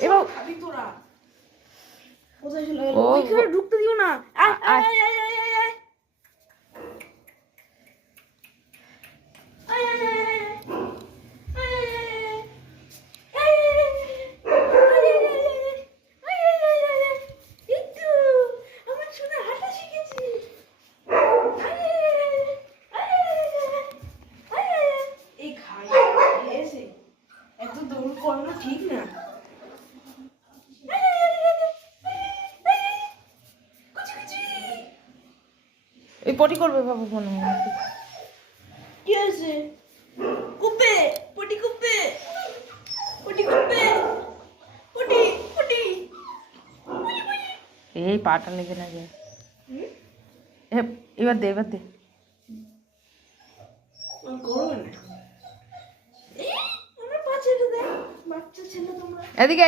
এবার খাবি তোরা কোথায় চলে গেল ওইখানে ঢুকতে দিও না আয় আয় আয় আয় আয় আয় ঠিক না এই পটি করবে বাবু মনে হয় কি হয়েছে কুপে পটি কুপে পটি কুপে পটি পটি এই পাটা লেগে না যায় এবার দে এবার দে করবে না এই আমার পা ছেড়ে দে বাচ্চা ছেলে তোমরা এদিকে